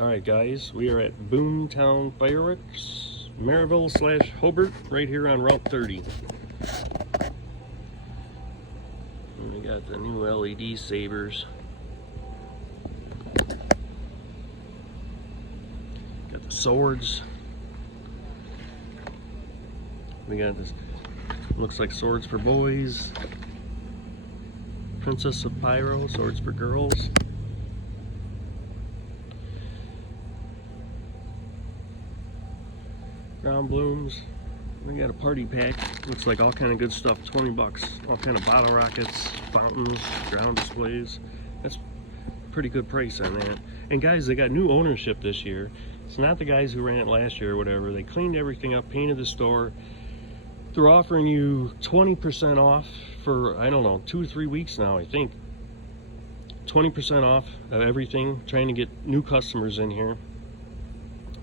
Alright guys, we are at Boomtown Fireworks, Merrillville / Hobart, right here on Route 30. And we got the new LED sabers. Got the swords. We got this, looks like swords for boys. Princess of Pyro, swords for girls. Ground blooms. We got a party pack. Looks like all kind of good stuff. 20 bucks. All kind of bottle rockets, fountains, ground displays. That's pretty good price on that. And guys, they got new ownership this year. It's not the guys who ran it last year or whatever. They cleaned everything up, painted the store. They're offering you 20% off for, I don't know, 2 or 3 weeks now, I think. 20% off of everything. Trying to get new customers in here.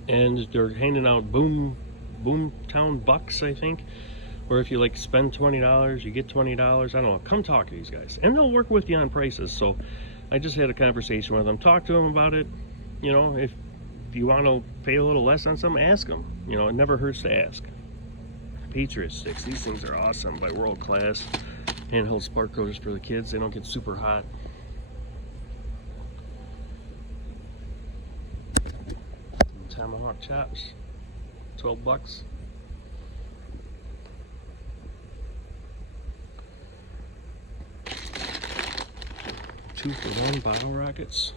And they're handing out Boomtown bucks, I think, or if you like spend $20 you get $20. I don't know, come talk to these guys and they'll work with you on prices. So I just had a conversation with them, talk to them about it. You know, if you want to pay a little less on something, ask them. You know, it never hurts to ask. Patriot sticks, these things are awesome, by world class. Handheld sparklers for the kids, they don't get super hot. Tomahawk chops, 12 bucks. Two for one bottle rockets.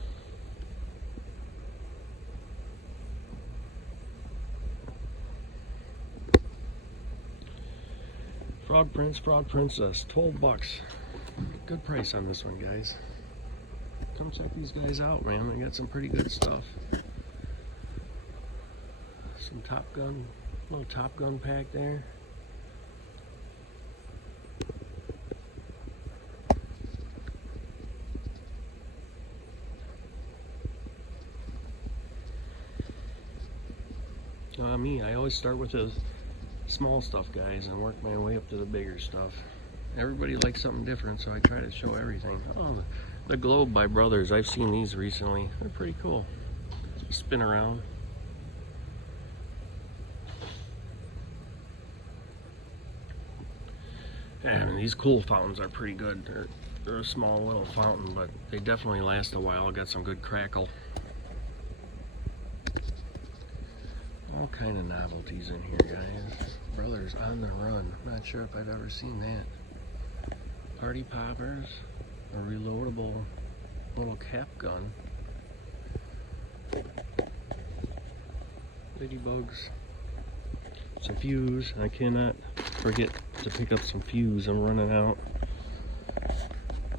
Frog Prince, Frog Princess, 12 bucks. Good price on this one, guys. Come check these guys out, man. They got some pretty good stuff. Some Top Gun, little Top Gun pack there. Me, I always start with the small stuff, guys, and work my way up to the bigger stuff. Everybody likes something different, so I try to show everything. Oh, the Globe by Brothers, I've seen these recently. They're pretty cool. Spin around. And these cool fountains are pretty good. They're a small little fountain, but they definitely last a while. Got some good crackle. All kind of novelties in here, guys. Brothers on the Run. Not sure if I've ever seen that. Party poppers. A reloadable little cap gun. Ladybugs. Some fuse. I cannot forget to pick up some fuse. I'm running out.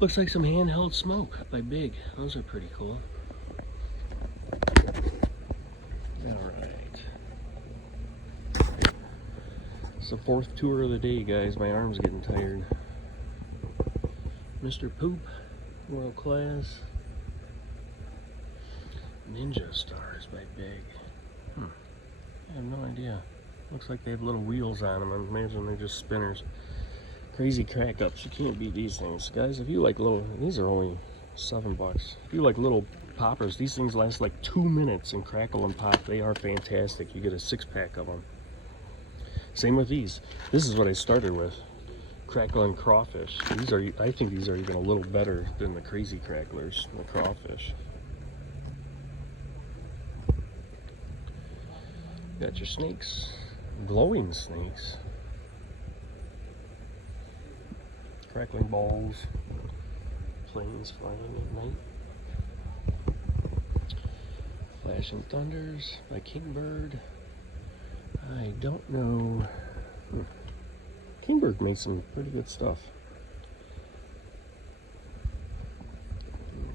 Looks like some handheld smoke by Big. Those are pretty cool. Alright. It's the 4th tour of the day, guys. My arm's getting tired. Mr. Poop, world class. Ninja Stars by Big. I have no idea. Looks like they have little wheels on them. I imagine they're just spinners. Crazy crack ups. You can't beat these things. Guys, if you like little, these are only 7 bucks. If you like little poppers, these things last like 2 minutes and crackle and pop. They are fantastic. You get a 6-pack of them. Same with these. This is what I started with. Crackle and crawfish. These are, I think these are even a little better than the crazy cracklers, the crawfish. Got your snakes. Glowing snakes. Crackling balls. Planes flying at night. Flashing Thunders by Kingbird. I don't know. Kingbird makes some pretty good stuff.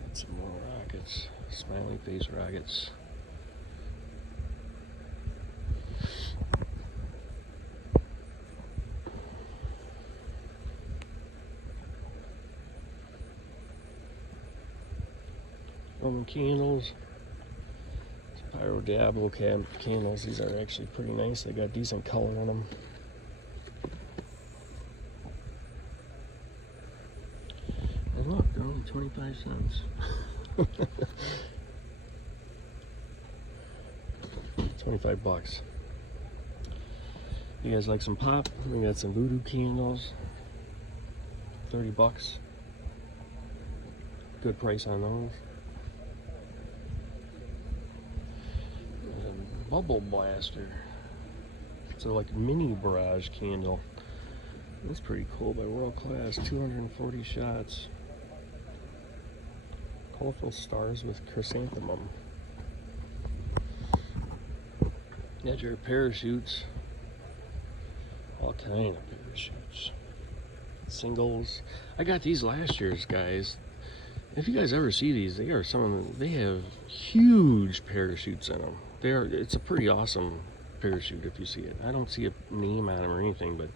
Got some more rockets. Smiley face rockets. Roman candles. Pyro Diablo candles. These are actually pretty nice. They got decent color on them. And look, they're only 25 cents. 25 bucks. You guys like some pop? We got some voodoo candles. 30 bucks. Good price on those. There's a bubble blaster. It's like a mini barrage candle. That's pretty cool by World Class. 240 shots. Colorful stars with chrysanthemum. Got your parachutes. All kind of parachutes. Singles. I got these last year's, guys. If you guys ever see these, they are some of them. They have huge parachutes in them. It's a pretty awesome parachute if you see it. I don't see a name on them or anything, but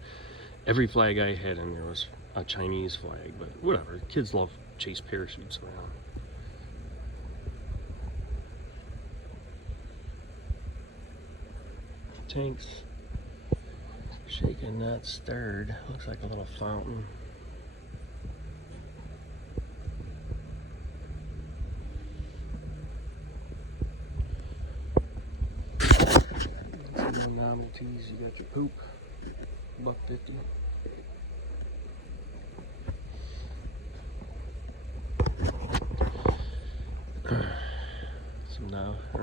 every flag I had in there was a Chinese flag. But whatever, kids love chase parachutes around. Tanks. Shaken, not stirred. Looks like a little fountain. Some novelties. You got your poop. $1.50.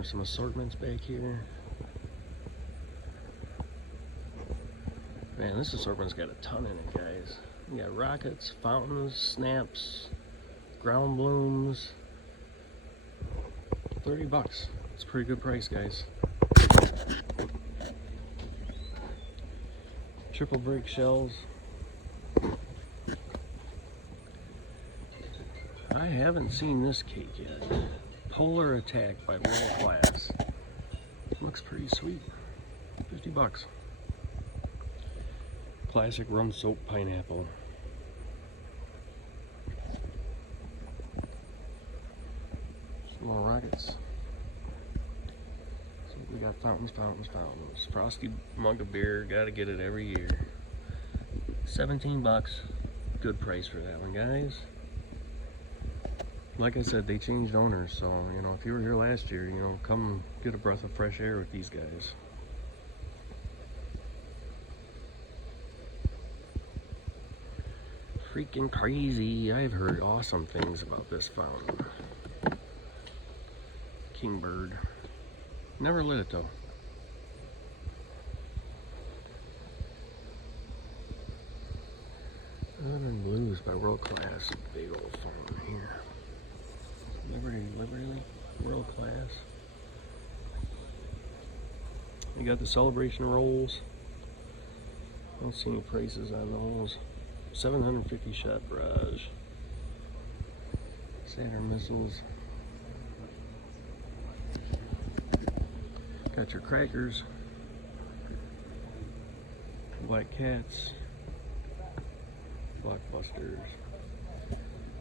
Some assortments back here. Man, this assortment's got a ton in it, guys. You got rockets, fountains, snaps, ground blooms. 30 bucks. It's a pretty good price, guys. Triple break shells. I haven't seen this cake yet. Polar Attack by World Class. Looks pretty sweet. 50 bucks. Classic rum soap pineapple. Some more rockets. So we got fountains. Frosty mug of beer, gotta get it every year. 17 bucks. Good price for that one, guys. Like I said, they changed owners, so you know, if you were here last year, you know, come get a breath of fresh air with these guys. Freaking crazy. I've heard awesome things about this fountain. Kingbird. Never lit it though. Northern Blues by World Class. Big old fountain here. Liberty, World Class. You got the celebration rolls. I don't see any prices on those. 750 shot barrage. Saturn missiles. Got your crackers. Black Cats. Blockbusters.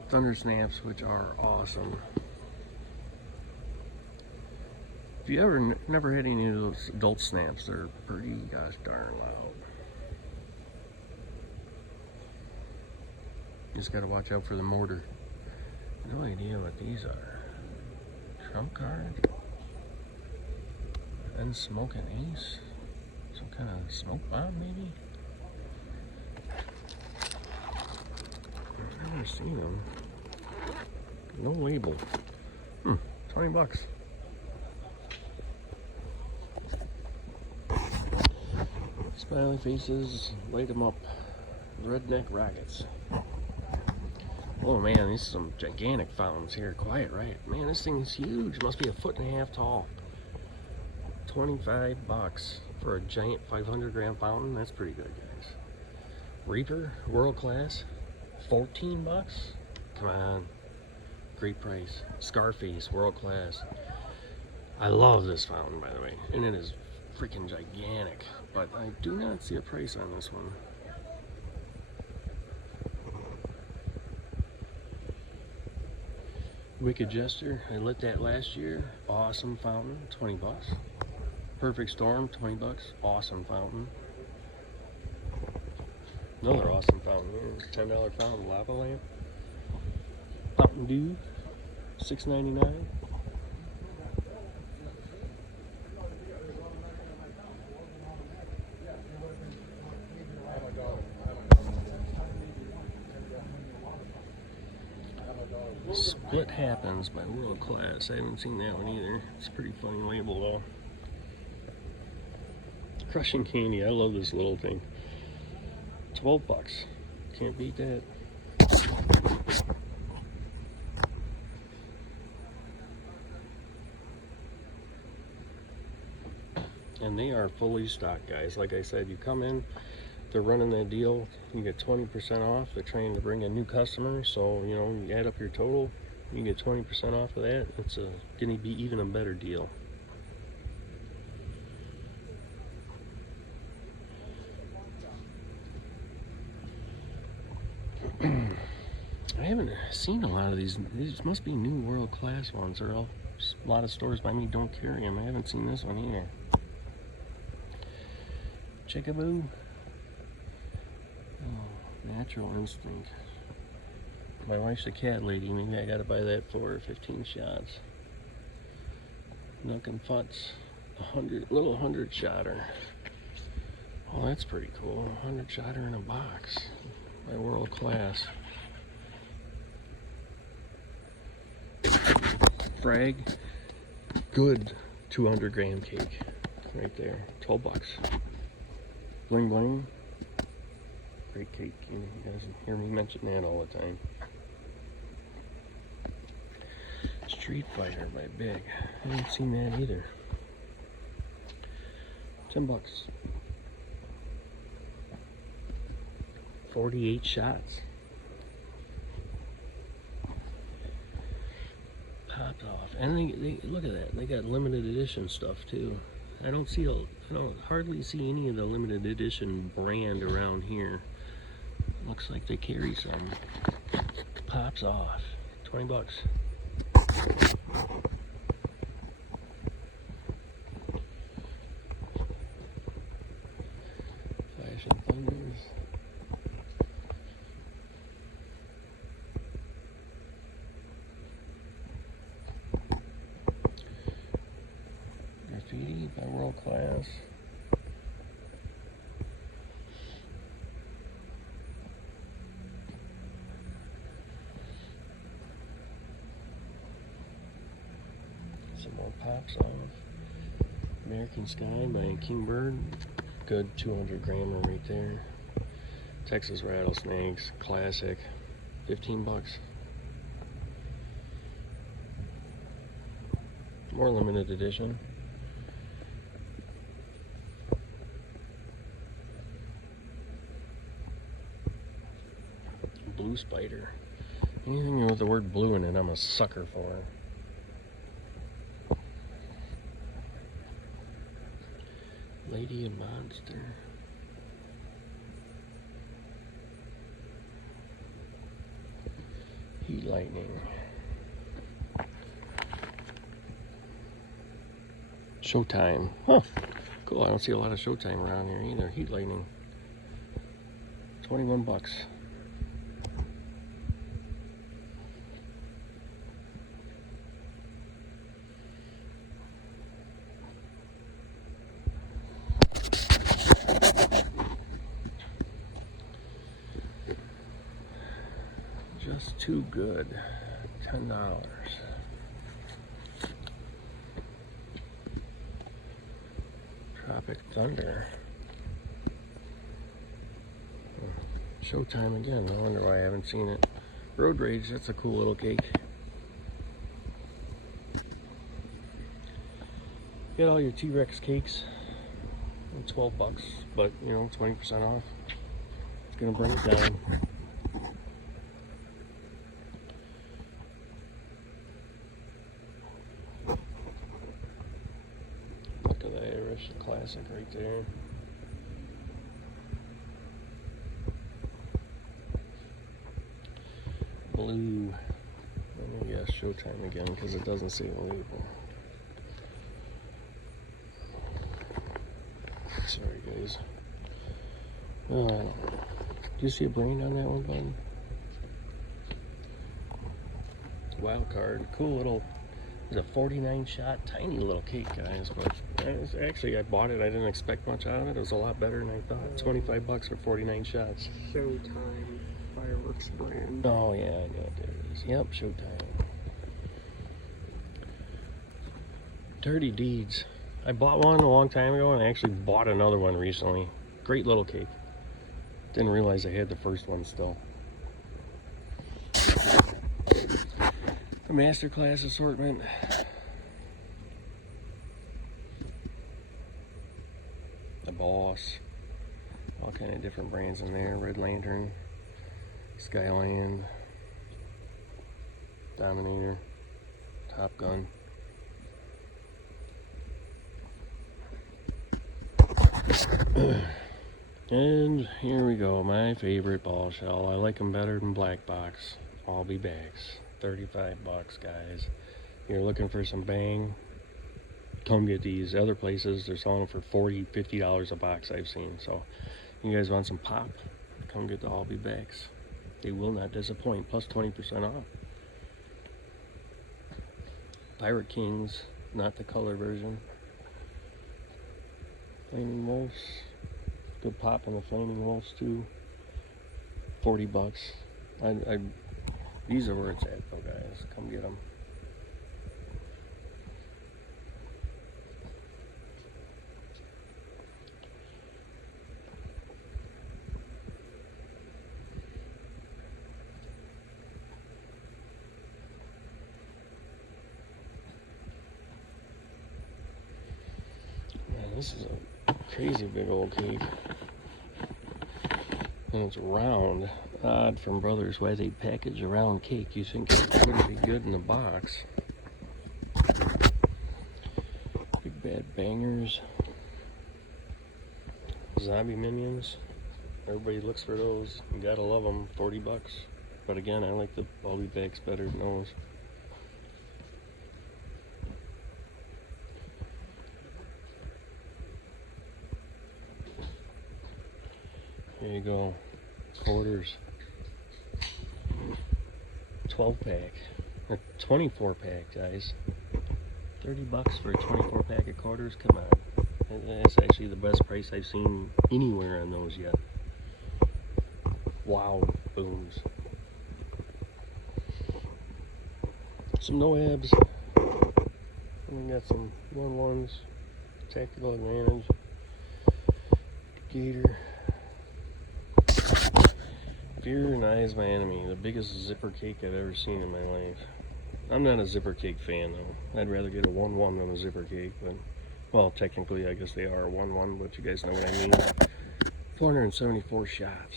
Thunder Snaps, which are awesome. If you ever never had any of those adult snaps, they're pretty gosh darn loud. Just gotta watch out for the mortar. No idea what these are. Trump card? And smoking ace? Some kind of smoke bomb, maybe? I've never seen them. No label. 20 bucks. Smiley faces, light them up. Redneck rockets. Oh man, these are some gigantic fountains here. Quiet, right? Man, this thing is huge. Must be 1.5 feet tall. 25 bucks for a giant 500 gram fountain. That's pretty good, guys. Reaper, World Class, 14 bucks. Come on. Great price. Scarface, World Class. I love this fountain, by the way, and it is freaking gigantic, but I do not see a price on this one. Wicked Jester, I lit that last year. Awesome fountain, 20 bucks. Perfect Storm, 20 bucks. Awesome fountain. Another awesome fountain. $10 fountain, lava lamp. Fountain Dew, $6.99. Split Happens by World Class. I haven't seen that one either. It's a pretty funny label though. Crushing Candy. I love this little thing. 12 bucks. Can't beat that. And they are fully stocked, guys. Like I said, you come in, they're running that deal, you get 20% off. They're trying to bring in new customers, so you know, you add up your total, you get 20% off of that. It's gonna be even a better deal. I haven't seen a lot of these. These must be new World Class ones, or a lot of stores by me don't carry them. I haven't seen this one either. Chickaboo. Oh, Natural Instinct. My wife's a cat lady. Maybe I gotta buy that for her. 15 shots. Nuck and Futz. 100 shotter. Oh, that's pretty cool. 100 shotter in a box. By World Class. Frag. Good 200 gram cake. Right there. 12 bucks. Bling Bling. Great cake. You guys hear me mention that all the time. Street Fighter by Big. I haven't seen that either. 10 bucks. 48 shots. Popped off. And they look at that. They got limited edition stuff too. I don't hardly see any of the limited edition brand around here. Looks like they carry some. Pops off. 20 bucks. Flash and Thunders. Graffiti by World Class. Some more Pops off. American Sky by Kingbird. Good 200 grammer right there. Texas Rattlesnakes. Classic. 15 bucks. More limited edition. Blue Spider. Anything with the word blue in it, I'm a sucker for. Lady and Monster. Heat Lightning. Showtime. Huh. Cool. I don't see a lot of Showtime around here either. Heat Lightning. 21 bucks. Just Too Good. $10. Tropic Thunder. Showtime again. No wonder why I haven't seen it. Road Rage. That's a cool little cake. Get all your T-Rex cakes. 12 bucks, but you know, 20% off. It's gonna bring it down. Look at that Irish classic right there. Blue. Let me guess Showtime again because it doesn't say the label. Sorry guys. Do you see a brain on that one, bud? Wild Card. Cool little. It's a 49 shot, tiny little cake, guys. But actually, I bought it. I didn't expect much out of it. It was a lot better than I thought. 25 bucks for 49 shots. Showtime Fireworks brand. Oh yeah, I know what that is. Yep, Showtime. Dirty Deeds. I bought one a long time ago and I actually bought another one recently. Great little cake. Didn't realize I had the first one still. The Masterclass assortment. The Boss. All kind of different brands in there. Red Lantern. Skyland. Dominator. Top Gun. And here we go, my favorite ball shell. I like them better than black box. I'll be bags. 35 bucks, guys. You're looking for some bang, come get these. Other places, they're selling them for $40, $50 a box I've seen. So, you guys want some pop? Come get the All Be Bags. They will not disappoint. Plus 20% off. Pirate Kings, not the color version. Flaming Wolves. Good pop on the Flaming Wolves too. 40 bucks. These are where it's at though, guys. Come get them. Man, this is a crazy big old cake. And it's round. Odd from Brothers why they package a round cake. You think it wouldn't be good in the box. Big Bad Bangers. Zombie Minions. Everybody looks for those. You gotta love them. 40 bucks. But again, I like the All Be Bags better than those. Here you go. Quarters. 12 pack. Or 24 pack, guys. 30 bucks for a 24 pack of quarters? Come on. That's actually the best price I've seen anywhere on those yet. Wow. Booms. Some no-abs. And we got some 1-1s. Tactical Advantage. Gator. Fear and I is my enemy. The biggest zipper cake I've ever seen in my life. I'm not a zipper cake fan though. I'd rather get a 1-1 than a zipper cake, but well, technically I guess they are a 1-1, but you guys know what I mean. 474 shots.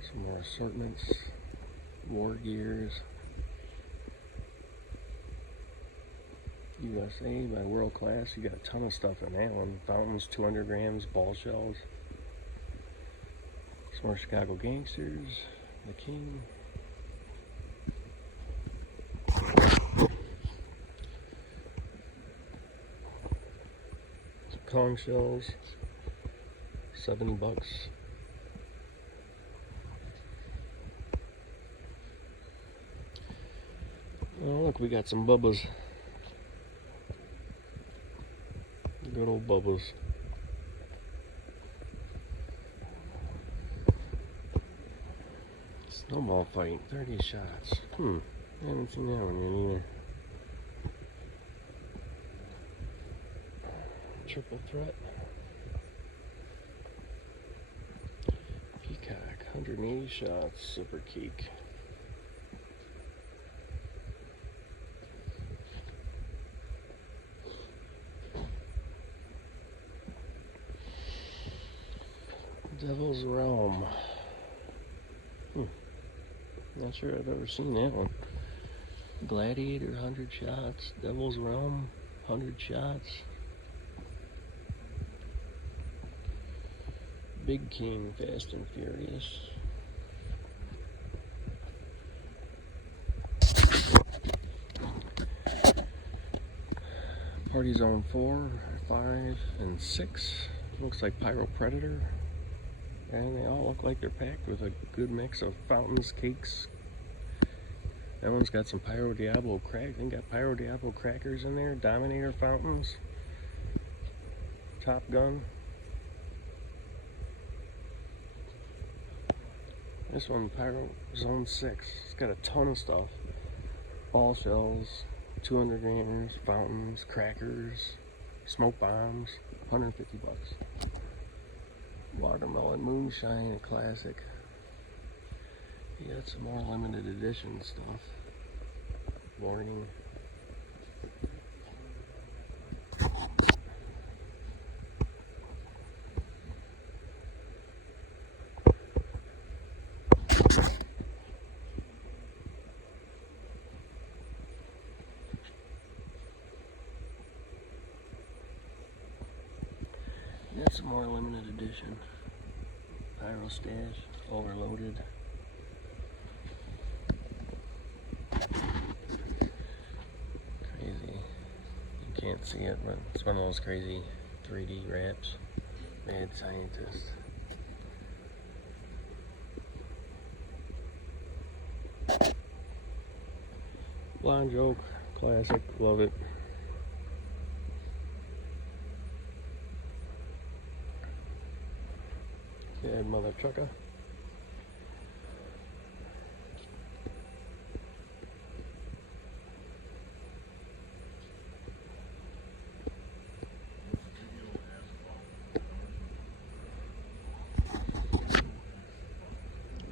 Some more assortments. War Gears. USA by World Class. You got a ton of stuff in that one. Fountains, 200 grams, ball shells. Some more Chicago Gangsters, The King. Some Kong shells, 70 bucks. Oh look, we got some Bubbas. Good old Bubbas. Snowball fight, 30 shots. I haven't seen that one yet either. Triple Threat. Peacock, 180 shots, Super Cake. Devil's Realm. Not sure I've ever seen that one. Gladiator, 100 shots. Devil's Realm, 100 shots. Big King, Fast and Furious. Party Zone 4, 5, and 6. Looks like Pyro Predator. And they all look like they're packed with a good mix of fountains, cakes. That one's got some Pyro Diablo crack. They got Pyro Diablo crackers in there. Dominator fountains. Top Gun. This one, Pyro Zone 6. It's got a ton of stuff. Ball shells. 200 grams, fountains, crackers, smoke bombs, 150 bucks. Watermelon moonshine, a classic. You got some more limited edition stuff. Warning. Got some more limited edition. Pyro stash, overloaded. Crazy. You can't see it, but it's one of those crazy 3D wraps. Mad scientist. Blonde joke, classic, love it. Yeah, mother trucker.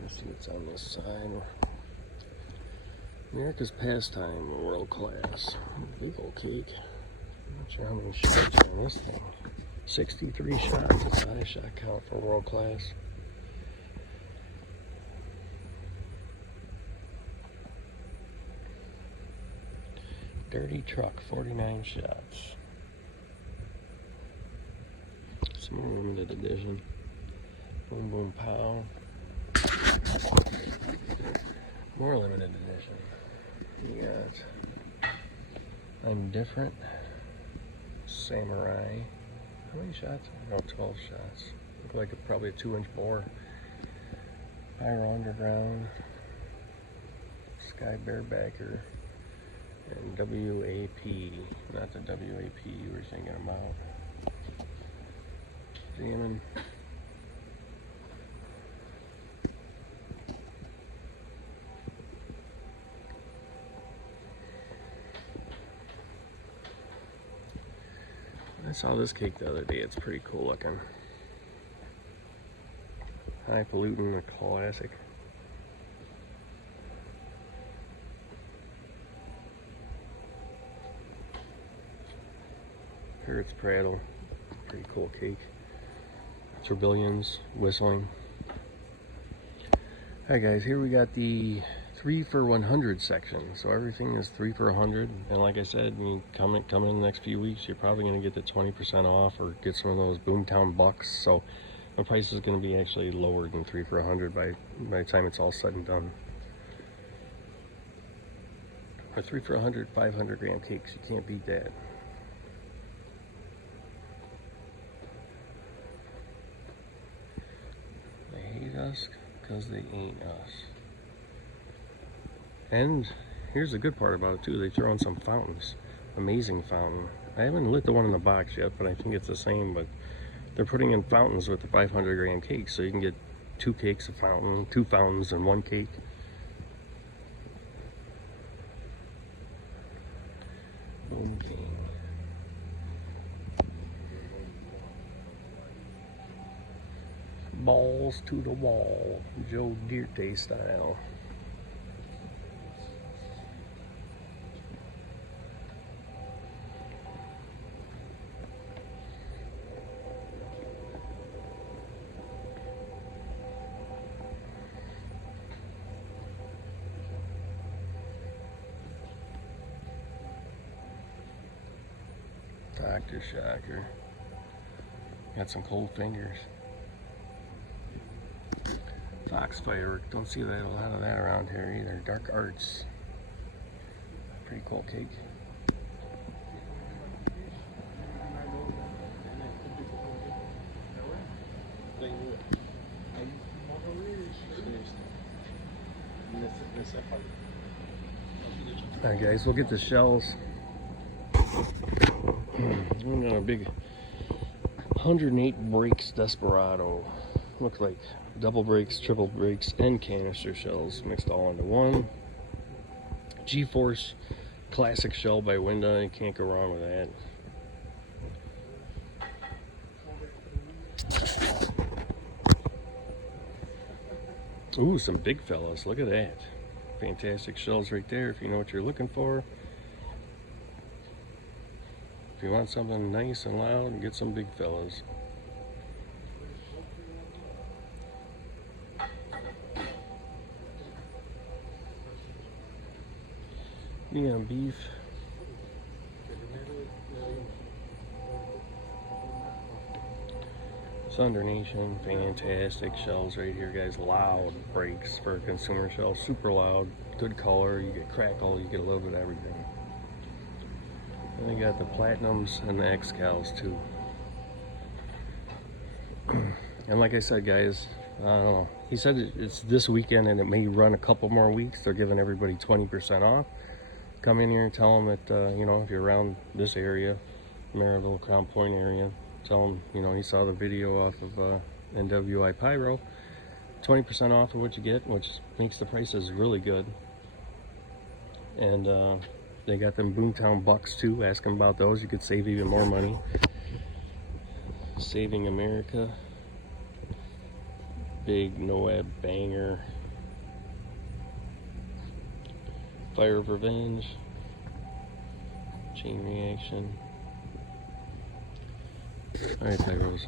Let's see what's on this side. America's pastime, world class. Big old cake. Not sure how many shots are on this thing. 63 shots. That's a high shot count for world class. Dirty truck, 49 shots. Some more limited edition. Boom boom pow. More limited edition. You got I'm Different. Samurai. How many shots? No, 12 shots. Look like probably a 2-inch bore. Pyro Underground. Sky Barebacker. And WAP. Not the WAP you were thinking about. Jamming. I saw this cake the other day. It's pretty cool looking. Highfalutin, a classic. Parrot's Prattle, pretty cool cake. Turbillions, whistling. Alright guys, here we got the 3 for 100 section. So everything is 3 for 100. And like I said, when you come in the next few weeks, you're probably going to get the 20% off or get some of those Boomtown bucks. So the price is going to be actually lower than 3 for 100 by the time it's all said and done. For 3 for 100, 500 gram cakes, you can't beat that. They hate us because they ain't us. And here's the good part about it too, they throw in some fountains. Amazing fountain. I haven't lit the one in the box yet, but I think it's the same, but they're putting in fountains with the 500 gram cake, so you can get 2 cakes of fountain, 2 fountains in 1 cake. Boom King. Balls to the wall, Joe Dierte style. Dr. Shocker. Got some cold fingers. Fox Firework. Don't see that a lot of that around here either. Dark Arts. Pretty cool cake. Alright guys, we'll get the shells. We got a big 108 brakes Desperado. Looks like double brakes, triple brakes, and canister shells mixed all into one. G-Force Classic shell by Winda, you can't go wrong with that. Ooh, some big fellas, look at that. Fantastic shells right there if you know what you're looking for. If you want something nice and loud, get some big fellas. Yeah, beef. Thunder Nation, fantastic shells right here, guys. Loud breaks for a consumer shell, super loud, good color. You get crackle, you get a little bit of everything. And they got the platinums and the X-Cals too. And like I said, guys, I don't know. He said it's this weekend and it may run a couple more weeks. They're giving everybody 20% off. Come in here and tell them that, you know, if you're around this area, Merrillville, Crown Point area, tell them, you know, he saw the video off of NWIPYRO. 20% off of what you get, which makes the prices really good. And they got them Boomtown bucks too. Ask them about those. You could save even more money. Saving America. Big NOAB banger. Fire of Revenge. Chain Reaction. Alright, Pyros.